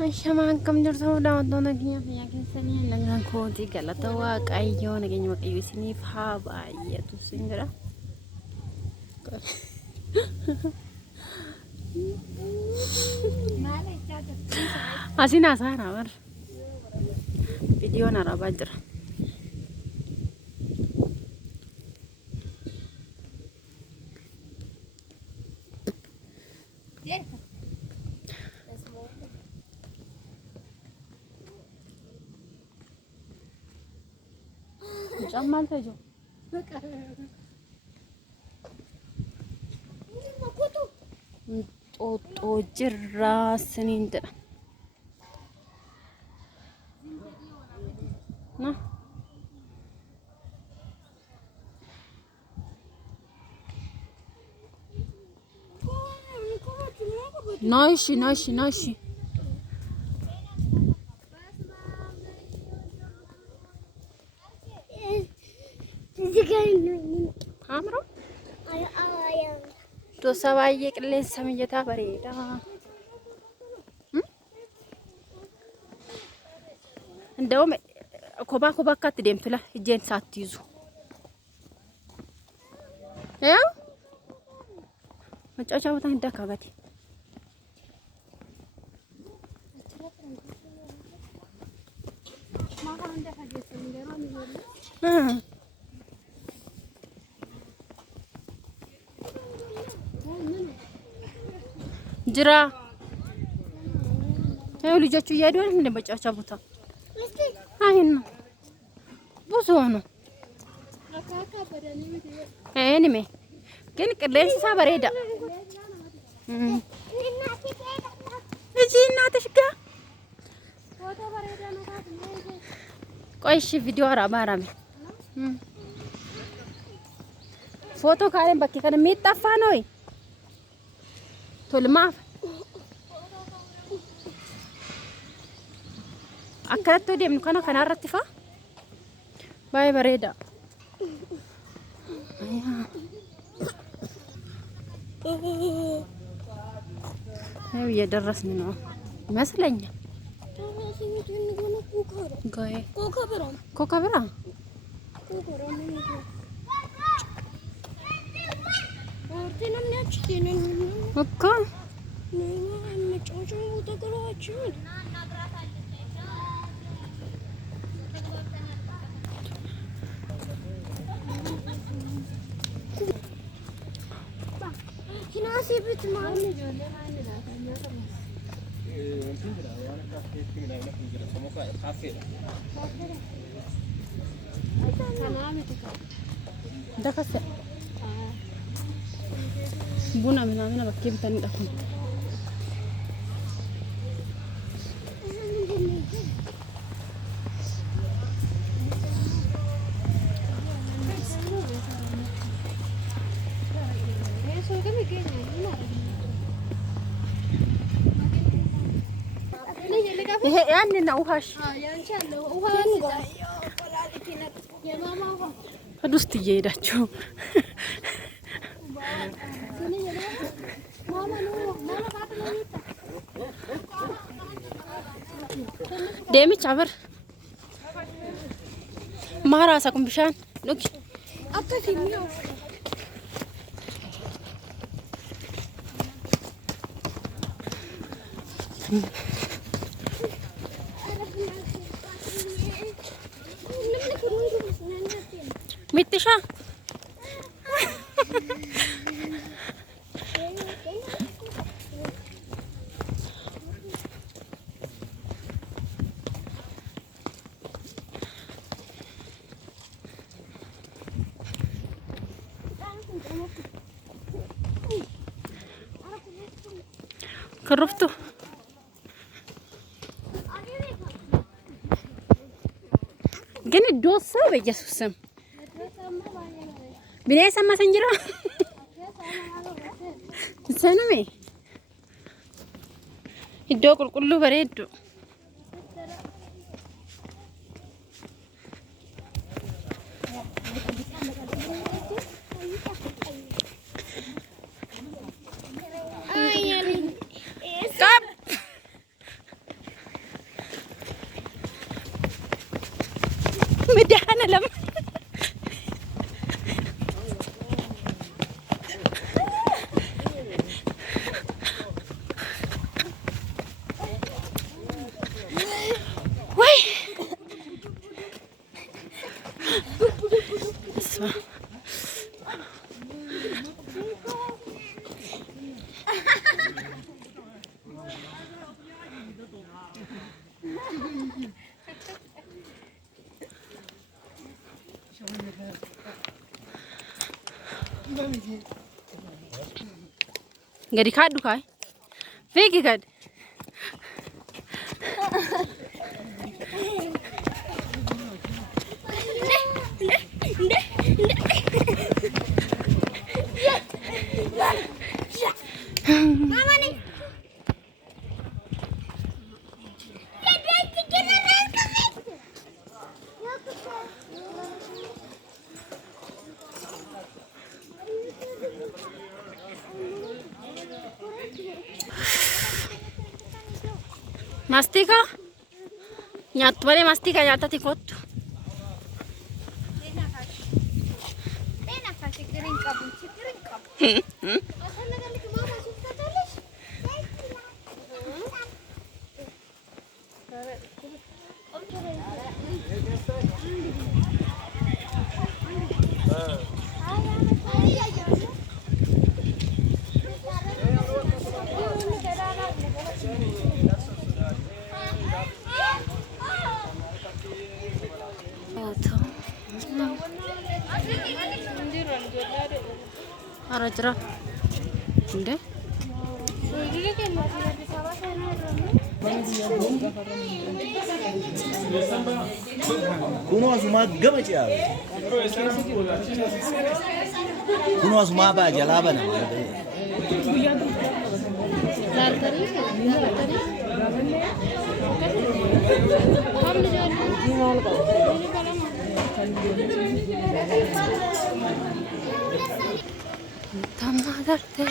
Shamaan kam jirtu daawwattoota keenya fayyaa keessanii lagaan kootii galata waaqayyoo nageenya waaqayyoo isiniif haa baay'atu sin jira. Asin haasa'aa bar viidiyoon arabaa jira. ጫማል ተጆ ጦጦ ጅራስን እንደ ና ናሽ አምሮ ዶሰባዬ ቅሌን ሰምየታ በሬዳ እንደውም ኮባ ካትደምቱላ እጄን ሳትይዙ ያው መጫወቻ ቦታ እንዳካባቲ ጅራ ያው ልጆቹ እያዱ እንደ መጫወቻ ቦታ አይን ብዙ ነው እኔ ግን ቅሌን ሳበሬዳ እጂ እናትሽ ጋር ፎቶ በሬዳ ነው ታዲያ ቆይሽ ቪዲዮ አራባራም ፎቶ ካለን በቂ ከነ የሚጠፋ ነው ቶልማፍ አከረቶ ደም ከነ ከናረትፋ ባይ በሬዳ አይ እየደረስን ነው ይመስለኛል። ጋይ ኮካብራ እኮ ደከሰ ቡና ምናምን በከም ተንደኩ ይሄ ያንና ውሃሽ ያንቺ አለ ውሃ የማማ ውሃ ከዱስት እየሄዳችሁ ደምች አበር ማራሳ ኩምብሻን ሎክ አጥተፊሚው ሚጥሻ كرفتو ግን ዶሳ በኢየሱስ ስም ቢኔ ሰማ ሰንጅራ ሰነሜ ይዶ ቁልቁሉ በሬዱ Gadi kaadhu kaay. Fiigi gad. Mama nih. Masti ka? Nyat bale masti ka nyata tikot. Arajra. Inde? Kuno asuma gama ciya. Kuno asuma ba jalaba na. Tamadarte.